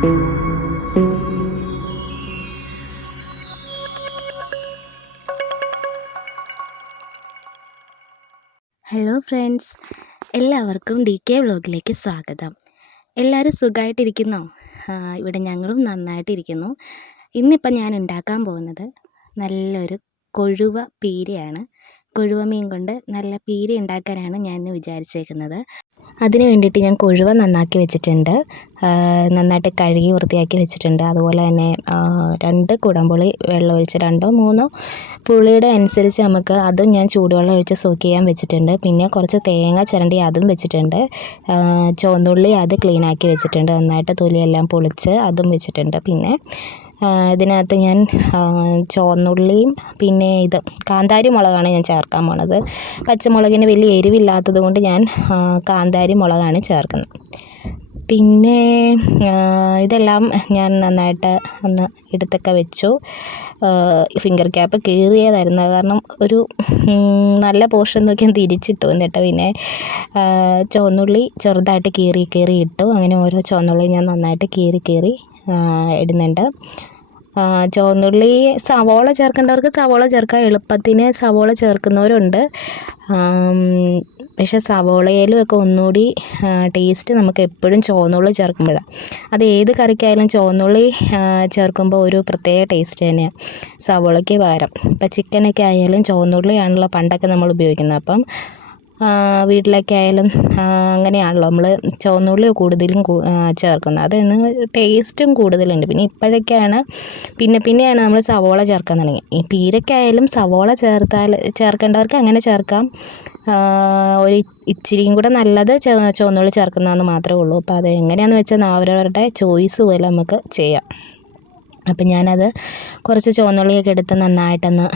Hello friends, എല്ലാവർക്കും D K വ്ളോഗിലേക്ക് സ്വാഗതം. എല്ലാവരും സുഖമായിട്ടിരിക്കുന്നോ? ഇവിടെ ഞങ്ങളും നന്നായിട്ടിരിക്കുന്നു. ഇന്നിപ്പം ഞാൻ ഉണ്ടാക്കാൻ പോകുന്നത് നല്ലൊരു കൊഴുവ പീരയാണ്. കൊഴുവ മീൻ കൊണ്ട് നല്ല പീര ഉണ്ടാക്കാനാണ് ഞാൻ ഇന്ന് വിചാരിച്ചേക്കുന്നത്. അതിന് വേണ്ടിയിട്ട് ഞാൻ കൊഴുവ നന്നാക്കി വെച്ചിട്ടുണ്ട്, നന്നായിട്ട് കഴുകി വൃത്തിയാക്കി വെച്ചിട്ടുണ്ട്. അതുപോലെ തന്നെ 2 കുടംപുളി വെള്ളമൊഴിച്ച് 2 3 പുളിയുടെ അനുസരിച്ച് നമുക്ക് അതും ഞാൻ ചൂടുവെള്ളം ഒഴിച്ച് സോക്ക് ചെയ്യാൻ വെച്ചിട്ടുണ്ട്. പിന്നെ കുറച്ച് തേങ്ങ ചിരണ്ടി അതും വെച്ചിട്ടുണ്ട്. ചുവന്നുള്ളി അത് ക്ലീനാക്കി വെച്ചിട്ടുണ്ട്, നന്നായിട്ട് തൊലിയെല്ലാം പൊളിച്ച് അതും വെച്ചിട്ടുണ്ട്. പിന്നെ ഇതിനകത്ത് ഞാൻ ചുവന്നുള്ളിയും പിന്നെ കാന്താരി മുളകാണ് ഞാൻ ചേർക്കാൻ പോണത്. പച്ചമുളകിന് വലിയ എരിവില്ലാത്തത് കൊണ്ട് ഞാൻ കാന്താരി മുളകാണ് ചേർക്കുന്നത്. പിന്നെ ഇതെല്ലാം ഞാൻ നന്നായിട്ട് ഒന്ന് എടുത്തൊക്കെ വെച്ചു. ഫിംഗർ ക്യാപ്പ് കീറിയതായിരുന്നു, കാരണം ഒരു നല്ല പോർഷൻ നോക്കി ഞാൻ തിരിച്ചിട്ടു. എന്നിട്ട് പിന്നെ ചുവന്നുള്ളി ചെറുതായിട്ട് കീറി ഇട്ടു. അങ്ങനെ ഓരോ ചുവന്നുള്ളി ഞാൻ നന്നായിട്ട് കീറി ഇടുന്നുണ്ട്. ചുവന്നുള്ളി സവോള ചേർക്കേണ്ടവർക്ക് സവോള ചേർക്കാം, എളുപ്പത്തിന് സവോള ചേർക്കുന്നവരുണ്ട്. പക്ഷേ സവോളയിലും ഒക്കെ ഒന്നുകൂടി ടേസ്റ്റ് നമുക്ക് എപ്പോഴും ചുവന്നുള്ളി ചേർക്കുമ്പോഴാണ്. അത് ഏത് കറിക്കായാലും ചുവന്നുള്ളി ചേർക്കുമ്പോൾ ഒരു പ്രത്യേക ടേസ്റ്റ് തന്നെയാണ് സവോളയ്ക്ക് പകരം. ഇപ്പം ചിക്കനൊക്കെ ആയാലും ചുവന്നുള്ളിയാണല്ലോ പണ്ടൊക്കെ നമ്മൾ ഉപയോഗിക്കുന്നത്. അപ്പം വീട്ടിലൊക്കെ ആയാലും അങ്ങനെയാണല്ലോ നമ്മൾ ചുവന്നുള്ളി കൂടുതലും ചേർക്കുന്നത്. അതിന് ടേസ്റ്റും കൂടുതലുണ്ട്. പിന്നെ ഇപ്പോഴൊക്കെയാണ് പിന്നെയാണ് നമ്മൾ സവോള ചേർക്കാൻ തുടങ്ങി. ഈ പീരയ്ക്കായാലും സവോള ചേർക്കേണ്ടവർക്ക് അങ്ങനെ ചേർക്കാം. ഒരു ഇച്ചിരിയും കൂടെ നല്ലത് ചുവന്നുള്ളി ചേർക്കുന്നതെന്ന് മാത്രമേ ഉള്ളൂ. അപ്പോൾ അത് എങ്ങനെയാണെന്ന് വെച്ചാൽ അവരവരുടെ ചോയ്സ് പോലെ നമുക്ക് ചെയ്യാം. അപ്പം ഞാനത് കുറച്ച് ചുവന്നുള്ളിയൊക്കെ എടുത്ത് നന്നായിട്ടൊന്ന്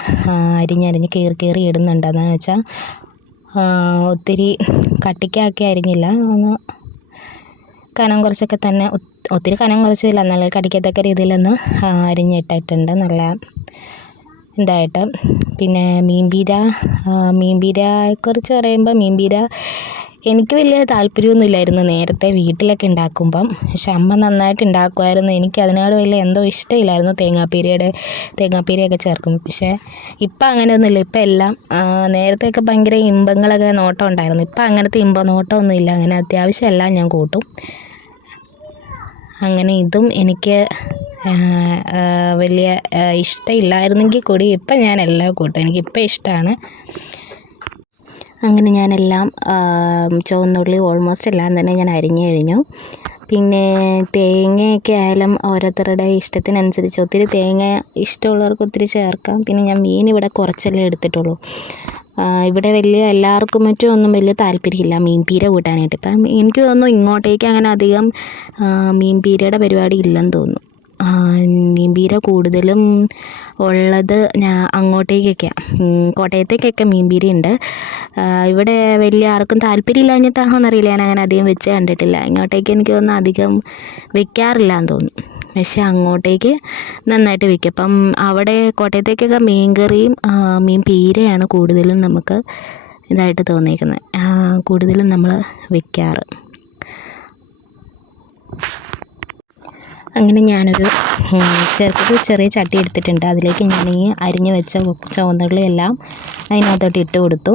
അരിഞ്ഞ് കീറി ഇടുന്നുണ്ട്. എന്ന് വെച്ചാൽ ഒത്തിരി കട്ടിക്കാക്കി അരിഞ്ഞില്ല, ഒന്ന് കനം കുറച്ചൊക്കെ തന്നെ, ഒത്തിരി കനം കുറച്ചില്ല, നല്ല കടിക്കത്തക്ക രീതിയിലൊന്ന് അരിഞ്ഞിട്ടിട്ടുണ്ട് നല്ല ഇതായിട്ട്. പിന്നെ മീൻപീരയെക്കുറിച്ച് പറയുമ്പോൾ മീൻപീര എനിക്ക് വലിയ താല്പര്യമൊന്നുമില്ലായിരുന്നു നേരത്തെ വീട്ടിലൊക്കെ ഉണ്ടാക്കുമ്പം. പക്ഷെ അമ്മ നന്നായിട്ട് ഉണ്ടാക്കുമായിരുന്നു. എനിക്ക് അതിനോട് വലിയ എന്തോ ഇഷ്ടമില്ലായിരുന്നു തേങ്ങാപ്പീരയൊക്കെ ചേർക്കും. പക്ഷേ ഇപ്പം അങ്ങനെയൊന്നുമില്ല. ഇപ്പം എല്ലാം നേരത്തെയൊക്കെ ഭയങ്കര ഇമ്പങ്ങളൊക്കെ നോട്ടം ഉണ്ടായിരുന്നു. ഇപ്പം അങ്ങനത്തെ നോട്ടമൊന്നുമില്ല. അങ്ങനെ അത്യാവശ്യം എല്ലാം ഞാൻ കൂട്ടും. അങ്ങനെ ഇതും എനിക്ക് വലിയ ഇഷ്ടമില്ലായിരുന്നെങ്കിൽ കൂടി ഇപ്പം ഞാൻ എല്ലാം കൂട്ടും, എനിക്കിപ്പം ഇഷ്ടമാണ്. അങ്ങനെ ഞാനെല്ലാം ചുവന്നുള്ളി ഓൾമോസ്റ്റ് എല്ലാം തന്നെ ഞാൻ അരിഞ്ഞു കഴിഞ്ഞു. പിന്നെ തേങ്ങയൊക്കെ ആയാലും ഓരോരുത്തരുടെ ഇഷ്ടത്തിനനുസരിച്ച്, ഒത്തിരി തേങ്ങ ഇഷ്ടമുള്ളവർക്ക് ഒത്തിരി ചേർക്കാം. പിന്നെ ഞാൻ മീൻ ഇവിടെ കുറച്ചല്ലേ എടുത്തിട്ടുള്ളൂ. ഇവിടെ എല്ലാവർക്കും ഒന്നും വലിയ താല്പര്യമില്ല മീൻ പീര കൂട്ടാനായിട്ട്. ഇപ്പം എനിക്ക് തോന്നുന്നു ഇങ്ങോട്ടേക്ക് അങ്ങനെ അധികം മീൻ പീരയുടെ പരിപാടി ഇല്ലെന്ന് തോന്നുന്നു. മീൻപീര കൂടുതലും ഉള്ളത് അങ്ങോട്ടേക്കൊക്കെയാണ്, കോട്ടയത്തേക്കൊക്കെ മീൻപീരയുണ്ട്. ഇവിടെ വലിയ ആർക്കും താല്പര്യമില്ലാഞ്ഞിട്ടാണോ എന്നറിയില്ല, ഞാൻ അങ്ങനെ അധികം വെച്ച് കണ്ടിട്ടില്ല. ഇങ്ങോട്ടേക്ക് എനിക്ക് തോന്നുന്നു അധികം വെക്കാറില്ല എന്ന് തോന്നുന്നു. പക്ഷെ അങ്ങോട്ടേക്ക് നന്നായിട്ട് വെക്കും. അപ്പം അവിടെ കോട്ടയത്തേക്കൊക്കെ മീൻ കറിയും മീൻ പീരയാണ് കൂടുതലും നമുക്ക് ഇതായിട്ട് തോന്നിയിരിക്കുന്നത്, കൂടുതലും നമ്മൾ വെക്കാറ്. അങ്ങനെ ഞാനൊരു ചെറിയ ചട്ടി എടുത്തിട്ടുണ്ട്. അതിലേക്ക് ഞാൻ ഈ അരിഞ്ഞ് വെച്ച ചുവന്നുള്ളി എല്ലാം അതിനകത്തോട്ട് ഇട്ട് കൊടുത്തു.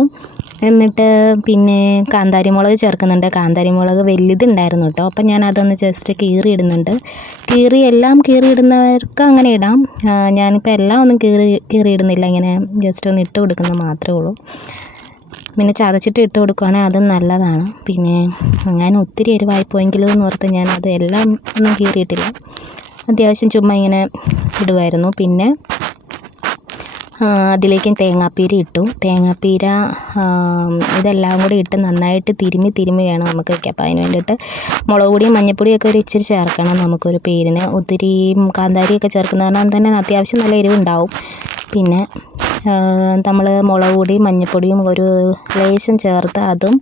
എന്നിട്ട് പിന്നെ കാന്താരി മുളക് ചേർക്കുന്നുണ്ട്. കാന്താരി മുളക് വലുതുണ്ടായിരുന്നു കേട്ടോ, അപ്പം ഞാൻ അതൊന്ന് ജസ്റ്റ് കീറി ഇടുന്നുണ്ട്. എല്ലാം കീറി ഇടുന്നവർക്ക് അങ്ങനെ ഇടാം. ഞാനിപ്പോൾ എല്ലാം ഒന്നും കീറി ഇടുന്നില്ല, ഇങ്ങനെ ജസ്റ്റ് ഒന്ന് ഇട്ട് കൊടുക്കുന്നത് മാത്രമേ ഉള്ളൂ. പിന്നെ ചതച്ചിട്ട് ഇട്ട് കൊടുക്കുകയാണെങ്കിൽ അതും നല്ലതാണ്. പിന്നെ ഞാൻ ഒത്തിരി എരിവായിപ്പോയെങ്കിലും എന്ന് ഓർത്ത് ഞാനത് എല്ലാം ഒന്നും കീറിയിട്ടില്ല, അത്യാവശ്യം ചുമ്മാ ഇങ്ങനെ ഇടുമായിരുന്നു. പിന്നെ അതിലേക്ക് തേങ്ങാപ്പീര ഇട്ടു. തേങ്ങാപ്പീര ഇതെല്ലാം കൂടി ഇട്ട് നന്നായിട്ട് തിരുമ്മി വേണം നമുക്ക് വയ്ക്കാം. അപ്പോൾ അതിന് വേണ്ടിയിട്ട് മുളക് പൊടിയും മഞ്ഞൾപ്പൊടിയൊക്കെ ഒരു ഇച്ചിരി ചേർക്കണം നമുക്കൊരു പീരിന്. ഒത്തിരി കാന്താരിയൊക്കെ ചേർക്കുന്ന കാരണം തന്നെ അത്യാവശ്യം നല്ല എരിവുണ്ടാവും. പിന്നെ നമ്മൾ മുളക് പൊടിയും മഞ്ഞൾപ്പൊടിയും ഒരു ലേശം ചേർത്ത് അതും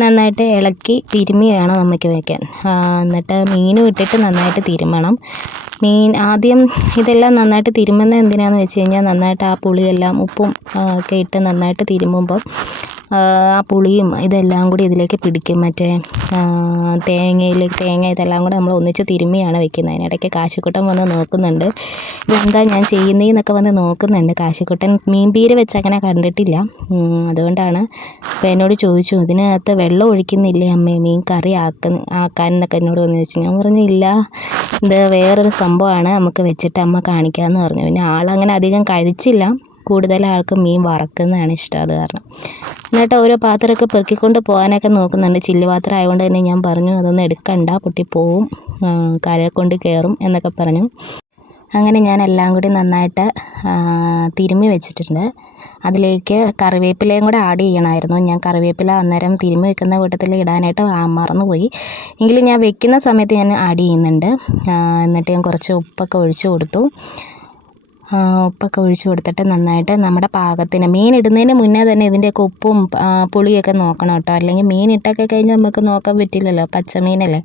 നന്നായിട്ട് ഇളക്കി തിരുമ്മി വേണം നമുക്ക് വയ്ക്കാൻ. എന്നിട്ട് മീനും ഇട്ടിട്ട് നന്നായിട്ട് തിരുമ്മണം. ആദ്യം ഇതെല്ലാം നന്നായിട്ട് തിരുമ്മുന്നത് എന്തിനാണെന്ന് വെച്ച് കഴിഞ്ഞാൽ, നന്നായിട്ട് ആ പുളിയെല്ലാം ഉപ്പും ഒക്കെ ഇട്ട് നന്നായിട്ട് തിരുമ്മുമ്പം ആ പുളിയും ഇതെല്ലാം കൂടി ഇതിലേക്ക് പിടിക്കും. മറ്റേ തേങ്ങ ഇതെല്ലാം കൂടെ നമ്മൾ ഒന്നിച്ച് തിരുമ്മിയാണ് വെക്കുന്നത്. അതിനിടയ്ക്ക് കാശിക്കുട്ടൻ വന്ന് നോക്കുന്നുണ്ട്, ഇതെന്താ ഞാൻ ചെയ്യുന്നതെന്നൊക്കെ വന്ന് നോക്കുന്നുണ്ട്. കാശിക്കുട്ടൻ മീൻ പീര വെച്ച് അങ്ങനെ കണ്ടിട്ടില്ല, അതുകൊണ്ടാണ്. അപ്പോൾ എന്നോട് ചോദിച്ചു, ഇതിനകത്ത് വെള്ളം ഒഴിക്കുന്നില്ലേ അമ്മേ മീൻ കറി ആക്കാൻ എന്നൊക്കെ എന്നോട് വന്ന് ചോദിച്ചു. ഞാൻ പറഞ്ഞു ഇല്ല, ഇത് വേറൊരു സംഭവമാണ്, നമുക്ക് വെച്ചിട്ട് അമ്മ കാണിക്കാമെന്ന് പറഞ്ഞു. പിന്നെ ആളങ്ങനെ അധികം കഴിച്ചില്ല, കൂടുതൽ ആൾക്ക് മീൻ വറക്കുന്നതാണ് ഇഷ്ടം, അത് കാരണം. എന്നിട്ട് ഓരോ പാത്രമൊക്കെ പെറുക്കിക്കൊണ്ട് പോകാനൊക്കെ നോക്കുന്നുണ്ട്. ചില്ല് പാത്രം ആയതുകൊണ്ട് തന്നെ ഞാൻ പറഞ്ഞു അതൊന്നും എടുക്കണ്ട, പൊട്ടിപ്പോവും, കരയെ കൊണ്ട് കയറും എന്നൊക്കെ പറഞ്ഞു. അങ്ങനെ ഞാൻ എല്ലാം കൂടി നന്നായിട്ട് തിരുമ്മി വെച്ചിട്ടുണ്ട്. അതിലേക്ക് കറിവേപ്പിലയും കൂടെ ആഡ് ചെയ്യണമായിരുന്നു. ഞാൻ കറിവേപ്പില അന്നേരം തിരുമ്മി വെക്കുന്ന കൂട്ടത്തിൽ ഇടാനായിട്ട് മറന്നുപോയി. എങ്കിലും ഞാൻ വെക്കുന്ന സമയത്ത് ഞാൻ ആഡ് ചെയ്യുന്നുണ്ട്. എന്നിട്ട് ഞാൻ കുറച്ച് ഉപ്പൊക്കെ ഒഴിച്ച് കൊടുത്തു. ഉപ്പൊക്കെ ഒഴിച്ച് കൊടുത്തിട്ട് നന്നായിട്ട് നമ്മുടെ പാകത്തിന്, മീൻ ഇടുന്നതിന് മുന്നേ തന്നെ ഇതിൻ്റെയൊക്കെ ഉപ്പും പുളിയൊക്കെ നോക്കണം കേട്ടോ, അല്ലെങ്കിൽ മീൻ ഇട്ടൊക്കെ കഴിഞ്ഞാൽ നമുക്ക് നോക്കാൻ പറ്റില്ലല്ലോ, പച്ചമീനല്ലേ.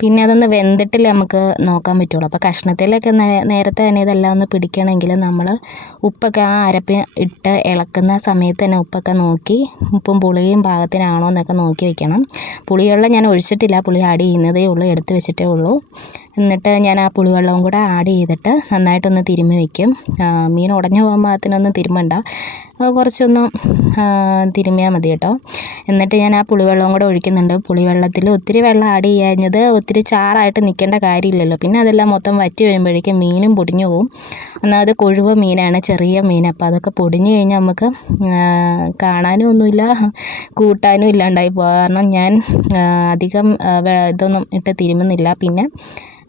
പിന്നെ അതൊന്ന് വെന്തിട്ടില്ലേ നമുക്ക് നോക്കാൻ പറ്റുള്ളൂ. അപ്പോൾ കഷ്ണത്തിലൊക്കെ നേരത്തെ തന്നെ ഇതെല്ലാം ഒന്ന് പിടിക്കണമെങ്കിൽ നമ്മൾ ഉപ്പൊക്കെ ആ അരപ്പ് ഇട്ട് ഇളക്കുന്ന സമയത്ത് തന്നെ ഉപ്പൊക്കെ നോക്കി, ഉപ്പും പുളിയും പാകത്തിനാണോ എന്നൊക്കെ നോക്കി വെക്കണം. പുളിവെള്ളം ഞാൻ ഒഴിച്ചിട്ടില്ല, പുളി ആഡ് ചെയ്യുന്നതേ ഉള്ളൂ, എടുത്ത് വെച്ചിട്ടേ ഉള്ളൂ. എന്നിട്ട് ഞാൻ ആ പുളിവെള്ളവും കൂടെ ആഡ് ചെയ്തിട്ട് നന്നായിട്ടൊന്ന് തിരുമ്മി വയ്ക്കും. മീൻ ഉടഞ്ഞു പോകാൻ പാകത്തിനൊന്നും തിരുമ്മണ്ട, കുറച്ചൊന്ന് തിരുമ്മിയാൽ മതി കേട്ടോ. എന്നിട്ട് ഞാൻ ആ പുളിവെള്ളവും കൂടെ ഒഴിക്കുന്നുണ്ട്. പുളിവെള്ളത്തിൽ ഒത്തിരി വെള്ളം ആഡ് ചെയ്യാഞ്ഞത് ഒത്തിരി ചാറായിട്ട് നിൽക്കേണ്ട കാര്യമില്ലല്ലോ, പിന്നെ അതെല്ലാം മൊത്തം വറ്റി വരുമ്പോഴേക്കും മീനും പൊടിഞ്ഞു പോവും. ഒന്നാമത് കൊഴുവ മീനാണ്, ചെറിയ മീൻ, അപ്പോൾ അതൊക്കെ പൊടിഞ്ഞു കഴിഞ്ഞാൽ നമുക്ക് കാണാനും ഒന്നുമില്ല, കൂട്ടാനും ഇല്ലാണ്ടായി പോകും. കാരണം ഞാൻ അധികം ഇതൊന്നും ഇട്ട് തിരുമുന്നില്ല. പിന്നെ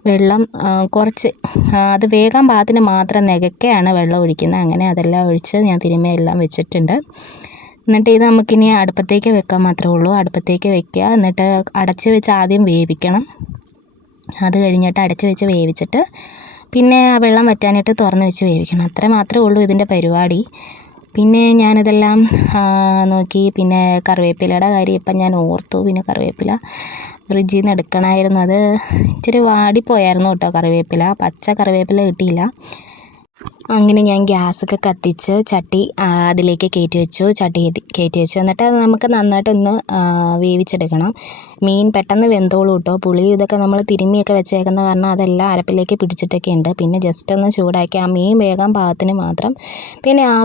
വെള്ളം കുറച്ച് അത് വേഗം പാകത്തിന് മാത്രം നികക്കെയാണ് വെള്ളം ഒഴിക്കുന്നത്. അങ്ങനെ അതെല്ലാം ഒഴിച്ച് ഞാൻ തിരുമ്മി എല്ലാം വെച്ചിട്ടുണ്ട്. എന്നിട്ട് ഇത് നമുക്കിനി അടുപ്പത്തേക്ക് വെക്കാൻ മാത്രമേ ഉള്ളൂ. അടുപ്പത്തേക്ക് വെക്കുക, എന്നിട്ട് അടച്ച് വെച്ച് ആദ്യം വേവിക്കണം. അത് കഴിഞ്ഞിട്ട് അടച്ച് വെച്ച് വേവിച്ചിട്ട് പിന്നെ ആ വെള്ളം വറ്റാനായിട്ട് തുറന്ന് വെച്ച് വേവിക്കണം. അത്ര മാത്രമേ ഉള്ളൂ ഇതിൻ്റെ പരിപാടി. പിന്നെ ഞാനിതെല്ലാം നോക്കി. പിന്നെ കറിവേപ്പിലയുടെ കാര്യം ഇപ്പം ഞാൻ ഓർത്തു, പിന്നെ കറിവേപ്പില ഫ്രിഡ്ജിൽ നിന്ന് എടുക്കണമായിരുന്നു. അത് ഇച്ചിരി വാടിപ്പോയായിരുന്നു കേട്ടോ കറിവേപ്പില, പച്ച കറിവേപ്പില കിട്ടിയില്ല. അങ്ങനെ ഞാൻ ഗ്യാസൊക്കെ കത്തിച്ച് ചട്ടി അതിലേക്ക് കയറ്റി വെച്ചു. എന്നിട്ട് അത് നമുക്ക് നന്നായിട്ടൊന്ന് വേവിച്ചെടുക്കണം. മീൻ പെട്ടെന്ന് വെന്തോളൂ കേട്ടോ. പുളി ഇതൊക്കെ നമ്മൾ തിരുമ്മിയൊക്കെ വെച്ചേക്കുന്ന കാരണം അതെല്ലാം അരപ്പിലേക്ക് പിടിച്ചിട്ടൊക്കെ ഉണ്ട്. പിന്നെ ജസ്റ്റ് ഒന്ന് ചൂടാക്കി ആ മീൻ വേഗം പാകത്തിന് മാത്രം. പിന്നെ ആ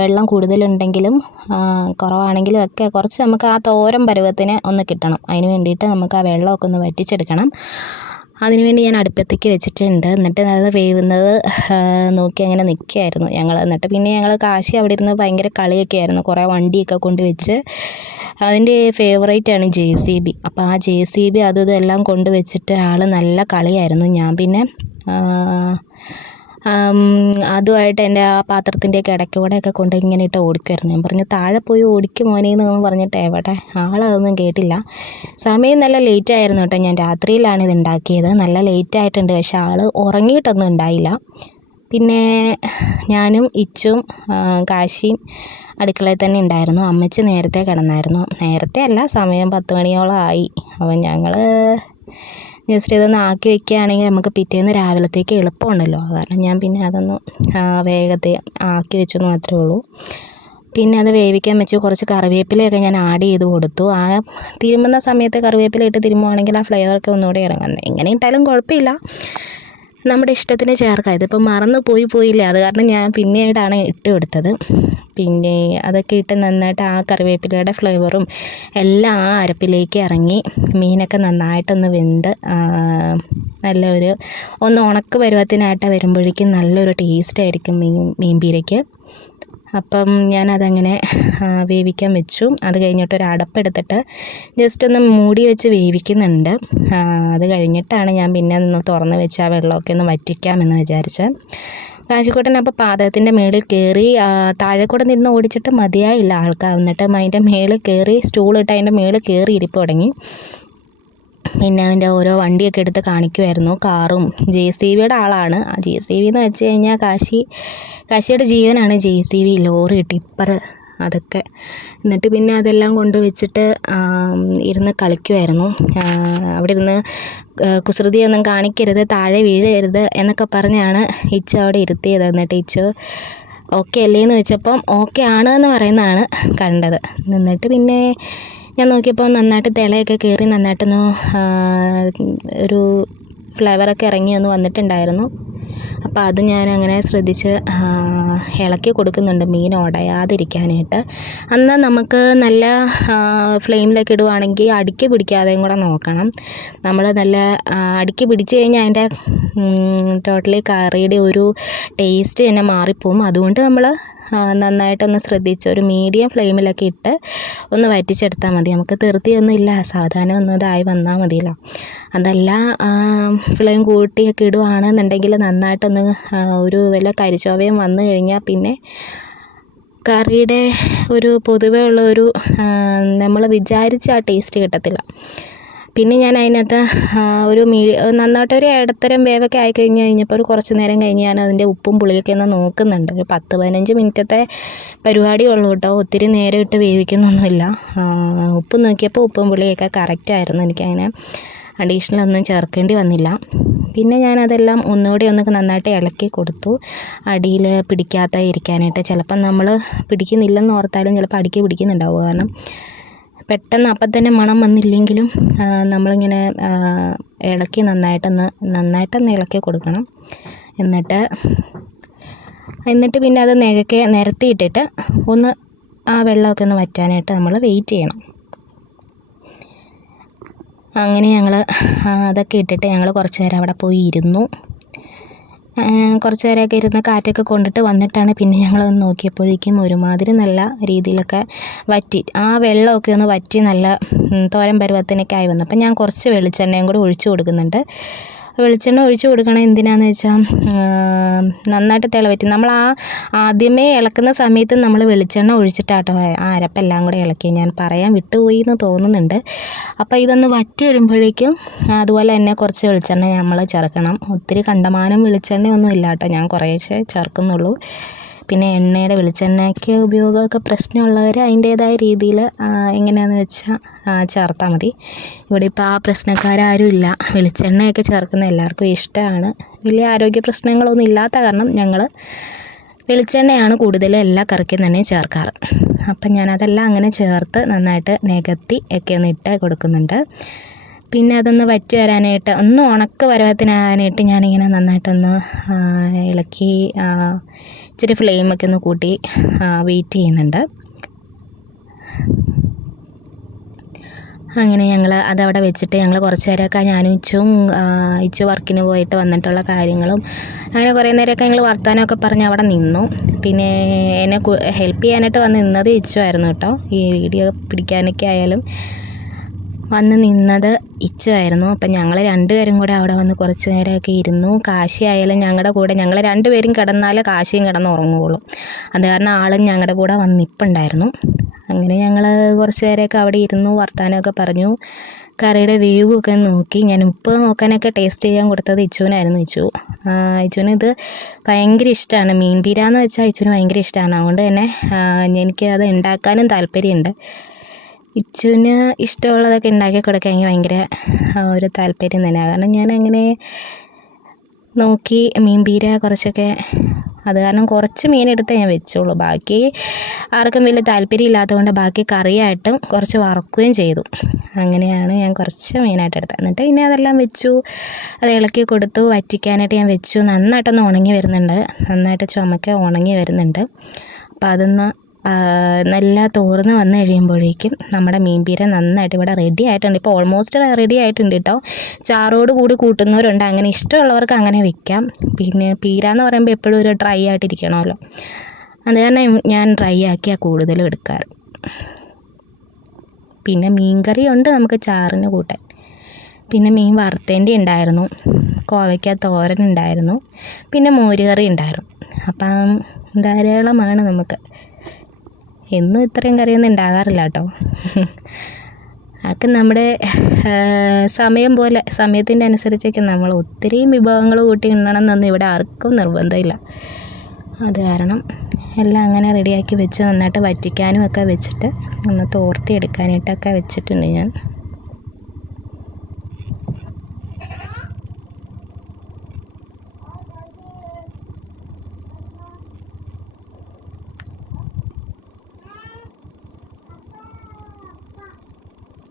വെള്ളം കൂടുതലുണ്ടെങ്കിലും കുറവാണെങ്കിലും ഒക്കെ കുറച്ച് നമുക്ക് ആ തോരൻ പരുവത്തിന് ഒന്ന് കിട്ടണം. അതിന് വേണ്ടിയിട്ട് നമുക്ക് ആ വെള്ളമൊക്കെ ഒന്ന് വറ്റിച്ചെടുക്കണം. അതിനുവേണ്ടി ഞാൻ അടുപ്പത്തേക്ക് വെച്ചിട്ടുണ്ട്. എന്നിട്ട് അത് വേവുന്നത് നോക്കി അങ്ങനെ നിൽക്കുകയായിരുന്നു ഞങ്ങൾ. എന്നിട്ട് പിന്നെ ഞങ്ങൾ കാശി അവിടെ ഇരുന്ന് ഭയങ്കര കളിയൊക്കെ ആയിരുന്നു, കുറേ വണ്ടിയൊക്കെ കൊണ്ടുവച്ച്. അവൻ്റെ ഫേവറേറ്റാണ് JCB. അപ്പോൾ ആ JCB അതും ഇതും എല്ലാം കൊണ്ടുവച്ചിട്ട് ആൾ നല്ല കളിയായിരുന്നു. ഞാൻ പിന്നെ അതുമായിട്ട് എൻ്റെ ആ പാത്രത്തിൻ്റെയൊക്കെ ഇടയ്ക്കൂടെയൊക്കെ കൊണ്ട് ഇങ്ങനെ ഇട്ട് ഓടിക്കുമായിരുന്നു. ഞാൻ പറഞ്ഞു താഴെ പോയി ഓടിക്കും മോനേന്ന് പറഞ്ഞിട്ട് എവിടെ, ആളതൊന്നും കേട്ടില്ല. സമയം നല്ല ലേറ്റ് ആയിരുന്നു കേട്ടോ. ഞാൻ രാത്രിയിലാണ് ഇത് ഉണ്ടാക്കിയത്, നല്ല ലേറ്റ് ആയിട്ടുണ്ട്. പക്ഷെ ആൾ ഉറങ്ങിയിട്ടൊന്നും ഉണ്ടായില്ല. പിന്നെ ഞാനും ഇച്ചും കാശിയും അടുക്കളയിൽ തന്നെ ഉണ്ടായിരുന്നു. അമ്മച്ചി നേരത്തെ കിടന്നായിരുന്നു. നേരത്തെ അല്ല, സമയം 10 മണിയോളം ആയി. അപ്പം ഞങ്ങൾ ജസ്റ്റ് ഇതൊന്ന് ആക്കി വയ്ക്കുകയാണെങ്കിൽ നമുക്ക് പിറ്റേന്ന് രാവിലത്തേക്ക് എളുപ്പമുണ്ടല്ലോ. കാരണം ഞാൻ പിന്നെ അതൊന്ന് വേഗത്തിൽ ആക്കി വെച്ചെന്ന് മാത്രമേ ഉള്ളൂ. പിന്നെ അത് വേവിക്കാൻ വെച്ച് കുറച്ച് കറിവേപ്പിലയൊക്കെ ഞാൻ ആഡ് ചെയ്ത് കൊടുത്തു. ആ തിരുമുന്ന സമയത്ത് കറിവേപ്പില ഇട്ട് തിരുമുവാണെങ്കിൽ ആ ഫ്ലേവറൊക്കെ ഒന്നുകൂടെ ഇറങ്ങുന്നത്. എങ്ങനെ ഇട്ടാലും കുഴപ്പമില്ല, നമ്മുടെ ഇഷ്ടത്തിന് ചേർക്കാം. ഇതിപ്പോൾ മറന്നു പോയില്ലേ, അത് കാരണം ഞാൻ പിന്നീടാണ് ഇട്ട് കൊടുത്തത്. പിന്നെ അതൊക്കെ ഇട്ട് നന്നായിട്ട് ആ കറിവേപ്പിലയുടെ ഫ്ലേവറും എല്ലാം ആ അരപ്പിലേക്ക് ഇറങ്ങി മീനൊക്കെ നന്നായിട്ടൊന്ന് വെന്ത് നല്ലൊരു ഒന്ന് ഉണക്ക് പരുവത്തിനായിട്ട് വരുമ്പോഴേക്കും നല്ലൊരു ടേസ്റ്റായിരിക്കും മീൻ പീരയ്ക്ക്. അപ്പം ഞാനതങ്ങനെ വേവിക്കാൻ വെച്ചു. അത് കഴിഞ്ഞിട്ട് ഒരു അടപ്പെടുത്തിട്ട് ജസ്റ്റ് ഒന്ന് മൂടി വെച്ച് വേവിക്കുന്നുണ്ട്. അത് കഴിഞ്ഞിട്ടാണ് ഞാൻ പിന്നെ ഒന്ന് തുറന്ന് വെച്ച് ആ വെള്ളമൊക്കെ ഒന്ന് വറ്റിക്കാമെന്ന് വിചാരിച്ചത്. കാശിക്കുട്ടൻ അപ്പോൾ പാദത്തിൻ്റെ മേളിൽ കയറി താഴെ കൂടെ നിന്ന് ഓടിച്ചിട്ട് മതിയായില്ല ആൾക്ക്. എന്നിട്ട് അതിൻ്റെ മേളിൽ കയറി സ്റ്റൂളിട്ട് അതിൻ്റെ മേളിൽ കയറി ഇരിപ്പ് തുടങ്ങി. പിന്നെ അവൻ്റെ ഓരോ വണ്ടിയൊക്കെ എടുത്ത് കാണിക്കുമായിരുന്നു. കാറും JCBയുടെ ആളാണ്. ആ JCB എന്ന് വെച്ച് കഴിഞ്ഞാൽ കാശിയുടെ ജീവനാണ് JCB, ലോറി, ടിപ്പർ അതൊക്കെ. എന്നിട്ട് പിന്നെ അതെല്ലാം കൊണ്ട് വെച്ചിട്ട് ഇരുന്ന് കളിക്കുമായിരുന്നു. അവിടെ ഇരുന്ന് കുസൃതിയൊന്നും കാണിക്കരുത്, താഴെ വീഴരുത് എന്നൊക്കെ പറഞ്ഞാണ് ഇച്ചു അവിടെ ഇരുത്തിയത്. എന്നിട്ട് ഇച്ചു ഓക്കെ അല്ലേന്ന് ചോദിച്ചപ്പം ഓക്കെ ആണ് എന്ന് പറയുന്നതാണ് കണ്ടത്. എന്നിട്ട് പിന്നെ ഞാൻ നോക്കിയപ്പോൾ നന്നായിട്ട് തിളയൊക്കെ കയറി നന്നായിട്ടൊന്ന് ഒരു ഫ്ലേവറൊക്കെ ഇറങ്ങി ഒന്ന് വന്നിട്ടുണ്ടായിരുന്നു. അപ്പോൾ അത് ഞാൻ അങ്ങനെ ശ്രദ്ധിച്ച് ഇളക്കി കൊടുക്കുന്നുണ്ട് മീൻ ഉടയാതിരിക്കാനായിട്ട്. എന്നാൽ നമുക്ക് നല്ല ഫ്ലെയിമിലൊക്കെ ഇടുവാണെങ്കിൽ അടുക്കി പിടിക്കാതെയും കൂടെ നോക്കണം. നമ്മൾ നല്ല അടുക്കി പിടിച്ച് കഴിഞ്ഞാൽ അതിൻ്റെ ടോട്ടലി കറിയുടെ ഒരു ടേസ്റ്റ് തന്നെ മാറിപ്പോവും. അതുകൊണ്ട് നമ്മൾ നന്നായിട്ടൊന്ന് ശ്രദ്ധിച്ച് ഒരു മീഡിയം ഫ്ലെയിമിലൊക്കെ ഇട്ട് ഒന്ന് വറ്റിച്ചെടുത്താൽ മതി. നമുക്ക് ധൃതിയൊന്നും ഇല്ല, സാവധാനം ഒന്ന് ഇതായി വന്നാൽ മതിയല്ലോ. അതല്ല ഫ്ലെയിം കൂട്ടിയൊക്കെ ഇടുവാണെന്നുണ്ടെങ്കിൽ നന്നായിട്ടൊന്ന് ഒരു വല്ല കരിച്ചോവയും വന്നു കഴിഞ്ഞാൽ പിന്നെ കറിയുടെ ഒരു പൊതുവേ ഉള്ള ഒരു നമ്മൾ വിചാരിച്ച ആ ടേസ്റ്റ് കിട്ടത്തില്ല. പിന്നെ ഞാൻ അതിനകത്ത് ഒരു നന്നായിട്ടൊരു ഇടത്തരം വേവൊക്കെ കഴിഞ്ഞപ്പോൾ ഒരു കുറച്ച് നേരം കഴിഞ്ഞ് ഞാൻ അതിൻ്റെ ഉപ്പും പുളിയൊക്കെ ഒന്ന് നോക്കുന്നുണ്ട്. ഒരു 10-15 മിനിറ്റത്തെ പരിപാടി ഉള്ളൂ കേട്ടോ, ഒത്തിരി നേരം ഇട്ട് വേവിക്കുന്നൊന്നുമില്ല. ഉപ്പ് നോക്കിയപ്പോൾ ഉപ്പും പുളിയൊക്കെ കറക്റ്റായിരുന്നു, എനിക്കങ്ങനെ അഡീഷണൽ ഒന്നും ചേർക്കേണ്ടി വന്നില്ല. പിന്നെ ഞാനതെല്ലാം ഒന്നുകൂടി ഒന്ന് നന്നായിട്ട് ഇളക്കി കൊടുത്തു, അടിയിൽ പിടിക്കാത്ത ഇരിക്കാനായിട്ട്. ചിലപ്പം നമ്മൾ പിടിക്കുന്നില്ലെന്ന് ഓർത്താലും ചിലപ്പോൾ അടിക്ക് പിടിക്കുന്നുണ്ടാവും. കാരണം പെട്ടെന്ന് അപ്പം തന്നെ മണം വന്നില്ലെങ്കിലും നമ്മളിങ്ങനെ ഇളക്കി നന്നായിട്ടൊന്ന് ഇളക്കി കൊടുക്കണം. എന്നിട്ട് പിന്നെ അത് നിരത്തിയിട്ടിട്ട് ഒന്ന് ആ വെള്ളമൊക്കെ ഒന്ന് വറ്റാനായിട്ട് നമ്മൾ വെയിറ്റ് ചെയ്യണം. അങ്ങനെ ഞങ്ങൾ അതൊക്കെ ഇട്ടിട്ട് ഞങ്ങൾ കുറച്ച് നേരം അവിടെ പോയി ഇരുന്നു. കുറച്ച് നേരമൊക്കെ ഇരുന്ന് കാറ്റൊക്കെ കൊണ്ടിട്ട് വന്നിട്ടാണ് പിന്നെ ഞങ്ങൾ നോക്കിയപ്പോഴേക്കും ഒരുമാതിരി നല്ല രീതിയിലൊക്കെ വറ്റി, ആ വെള്ളമൊക്കെ ഒന്ന് വറ്റി നല്ല തോരൻ പരുവത്തിനൊക്കെ ആയി വന്നു. അപ്പം ഞാൻ കുറച്ച് വെളിച്ചെണ്ണയും കൂടി ഒഴിച്ചു കൊടുക്കുന്നുണ്ട്. വെളിച്ചെണ്ണ ഒഴിച്ചു കൊടുക്കണം എന്തിനാണെന്ന് വെച്ചാൽ നന്നായിട്ട് തിളവറ്റി. നമ്മൾ ആദ്യമേ ഇളക്കുന്ന സമയത്ത് നമ്മൾ വെളിച്ചെണ്ണ ഒഴിച്ചിട്ടാട്ടോ ആ അരപ്പെല്ലാം കൂടെ ഇളക്കി. ഞാൻ പറയാൻ വിട്ടുപോയി എന്ന് തോന്നുന്നുണ്ട്. അപ്പോൾ ഇതൊന്ന് വറ്റി വരുമ്പോഴേക്കും അതുപോലെ തന്നെ കുറച്ച് വെളിച്ചെണ്ണ നമ്മൾ ചേർക്കണം. ഒത്തിരി കണ്ടമാനം വെളിച്ചെണ്ണയൊന്നും ഇല്ല കേട്ടോ, ഞാൻ കുറേശ്ശേ ചേർക്കുന്നുള്ളൂ. പിന്നെ എണ്ണയുടെ വെളിച്ചെണ്ണയ്ക്ക് ഉപയോഗമൊക്കെ പ്രശ്നമുള്ളവർ അതിൻ്റേതായ രീതിയിൽ എങ്ങനെയാണെന്ന് വെച്ചാൽ ചേർത്താൽ മതി. ഇവിടെ ഇപ്പോൾ ആ പ്രശ്നക്കാരും ഇല്ല, വെളിച്ചെണ്ണയൊക്കെ ചേർക്കുന്ന എല്ലാവർക്കും ഇഷ്ടമാണ്. വലിയ ആരോഗ്യ പ്രശ്നങ്ങളൊന്നും ഇല്ലാത്ത കാരണം ഞങ്ങൾ വെളിച്ചെണ്ണയാണ് കൂടുതലും എല്ലാ കറിക്കും തന്നെ ചേർക്കാറ്. അപ്പം ഞാനതെല്ലാം അങ്ങനെ ചേർത്ത് നന്നായിട്ട് നികത്തി ഒക്കെ ഒന്ന് ഇട്ട് കൊടുക്കുന്നുണ്ട്. പിന്നെ അതൊന്ന് വറ്റി വരാനായിട്ട് ഒന്ന് ഉണക്ക് പരുവത്തിനാകാനായിട്ട് ഞാനിങ്ങനെ നന്നായിട്ടൊന്ന് ഇളക്കി ഇച്ചിരി ഫ്ലെയിമൊക്കെ ഒന്ന് കൂട്ടി വെയിറ്റ് ചെയ്യുന്നുണ്ട്. അങ്ങനെ ഞങ്ങൾ അതവിടെ വെച്ചിട്ട് ഞങ്ങൾ കുറച്ച് നേരമൊക്കെ ഞാനും ഇച്ചു വർക്കിന് പോയിട്ട് വന്നിട്ടുള്ള കാര്യങ്ങളും അങ്ങനെ കുറേ നേരമൊക്കെ ഞങ്ങൾ വർത്തമാനമൊക്കെ പറഞ്ഞ് അവിടെ നിന്നു. പിന്നെ എന്നെ ഹെൽപ്പ് ചെയ്യാനായിട്ട് വന്ന് നിന്നത് ഇച്ചു ആയിരുന്നു കേട്ടോ. ഈ വീഡിയോ പിടിക്കാനൊക്കെ ആയാലും വന്ന് നിന്നത് ഇച്ചു ആയിരുന്നു. അപ്പം ഞങ്ങൾ രണ്ടുപേരും കൂടെ അവിടെ വന്ന് കുറച്ച് നേരമൊക്കെ ഇരുന്നു. കാശി ആയാലും ഞങ്ങളുടെ കൂടെ, ഞങ്ങൾ രണ്ടുപേരും കിടന്നാലേ കാശിയും കിടന്ന് ഉറങ്ങുകയുള്ളൂ. അത് കാരണം ആളും ഞങ്ങളുടെ കൂടെ വന്ന് നിൽപ്പുണ്ടായിരുന്നു. അങ്ങനെ ഞങ്ങൾ കുറച്ച് നേരമൊക്കെ അവിടെ ഇരുന്നു, വർത്തമാനമൊക്കെ പറഞ്ഞു, കറിയുടെ വേവുമൊക്കെ നോക്കി. ഞാൻ ഉപ്പ് നോക്കാനൊക്കെ ടേസ്റ്റ് ചെയ്യാൻ കൊടുത്തത് ഇച്ചുവിനായിരുന്നു. ഇച്ചുവിന് ഇത് ഭയങ്കര ഇഷ്ടമാണ്. മീൻ പീരാന്ന് വെച്ചാൽ ഇച്ചുവിന് ഭയങ്കര ഇഷ്ടമാണ്. അതുകൊണ്ട് തന്നെ എനിക്ക് അത് ഉണ്ടാക്കാനും താല്പര്യമുണ്ട്. ഇച്ചുവിന് ഇഷ്ടമുള്ളതൊക്കെ ഉണ്ടാക്കി കൊടുക്കാൻ എനിക്ക് ഭയങ്കര ഒരു താല്പര്യം തന്നെയാണ്. കാരണം ഞാനങ്ങനെ നോക്കി മീൻ പീര കുറച്ചൊക്കെ, അത് കാരണം കുറച്ച് മീനെടുത്തേ ഞാൻ വെച്ചുള്ളൂ. ബാക്കി ആർക്കും വലിയ താല്പര്യം ഇല്ലാത്തതുകൊണ്ട് ബാക്കി കറിയായിട്ടും കുറച്ച് വറക്കുകയും ചെയ്തു. അങ്ങനെയാണ് ഞാൻ കുറച്ച് മീനായിട്ട് എടുത്തത്. എന്നിട്ട് പിന്നെ അതെല്ലാം വെച്ചു, അത് ഇളക്കി കൊടുത്തു, വറ്റിക്കാനായിട്ട് ഞാൻ വെച്ചു. നന്നായിട്ടൊന്ന് ഉണങ്ങി വരുന്നുണ്ട്, നന്നായിട്ട് ചുമക്കെ ഉണങ്ങി വരുന്നുണ്ട്. അപ്പോൾ അതൊന്ന് നല്ല തോർന്ന് വന്നു കഴിയുമ്പോഴേക്കും നമ്മുടെ മീൻ പീര നന്നായിട്ട് ഇവിടെ റെഡി ആയിട്ടുണ്ട്. ഇപ്പോൾ ഓൾമോസ്റ്റ് റെഡി ആയിട്ടുണ്ട് കേട്ടോ. ചാറോട് കൂടി കൂട്ടുന്നവരുണ്ട്, അങ്ങനെ ഇഷ്ടമുള്ളവർക്ക് അങ്ങനെ വെക്കാം. പിന്നെ പീര എന്ന് പറയുമ്പോൾ എപ്പോഴും ഒരു ഡ്രൈ ആയിട്ടിരിക്കണമല്ലോ, അത് കാരണം ഞാൻ ഡ്രൈ ആക്കിയാണ് കൂടുതലും എടുക്കാറ്. പിന്നെ മീൻ കറിയുണ്ട് നമുക്ക് ചാറിന് കൂട്ടാൻ. പിന്നെ മീൻ വറുത്തേൻ്റെ ഉണ്ടായിരുന്നു, കോവയ്ക്ക തോരൻ ഉണ്ടായിരുന്നു, പിന്നെ മോരുകറി ഉണ്ടായിരുന്നു. അപ്പം ധാരാളമാണ് നമുക്ക്. എന്നും ഇത്രയും കറിയൊന്നും ഉണ്ടാകാറില്ല കേട്ടോ. അതൊക്കെ നമ്മുടെ സമയം പോലെ, സമയത്തിൻ്റെ അനുസരിച്ചൊക്കെ നമ്മൾ ഒത്തിരി വിഭവങ്ങൾ കൂട്ടി ഉണ്ണണമെന്നൊന്നും ഇവിടെ ആർക്കും നിർബന്ധമില്ല. അത് കാരണം എല്ലാം അങ്ങനെ റെഡിയാക്കി വെച്ച് നന്നായിട്ട് വറ്റിക്കാനും ഒക്കെ വെച്ചിട്ട് ഒന്ന് തോർത്തി എടുക്കാനായിട്ടൊക്കെ വെച്ചിട്ടുണ്ട് ഞാൻ.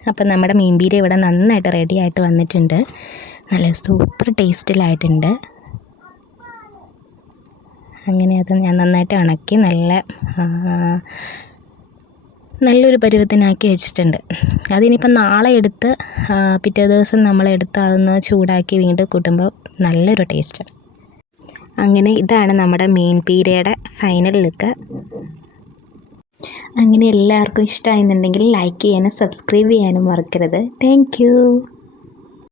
അപ്പം നമ്മുടെ മീൻ പീര ഇവിടെ നന്നായിട്ട് റെഡി ആയിട്ട് വന്നിട്ടുണ്ട്. നല്ല സൂപ്പർ ടേസ്റ്റിലായിട്ടുണ്ട്. അങ്ങനെ അത് ഞാൻ നന്നായിട്ട് ഇളക്കി നല്ലൊരു പരുവത്തിനാക്കി വെച്ചിട്ടുണ്ട്. അതിനിപ്പം നാളെ എടുത്ത് പിറ്റേ ദിവസം നമ്മളെടുത്ത് അതൊന്ന് ചൂടാക്കി വീണ്ടും കൂട്ടുമ്പോൾ നല്ലൊരു ടേസ്റ്റ്. അങ്ങനെ ഇതാണ് നമ്മുടെ മീൻ പീരയുടെ ഫൈനൽ ലുക്ക്. അങ്ങനെ എല്ലാവർക്കും ഇഷ്ടമായെന്നുണ്ടെങ്കിൽ ലൈക്ക് ചെയ്യാനും സബ്സ്ക്രൈബ് ചെയ്യാനും മറക്കരുത്. Thank you.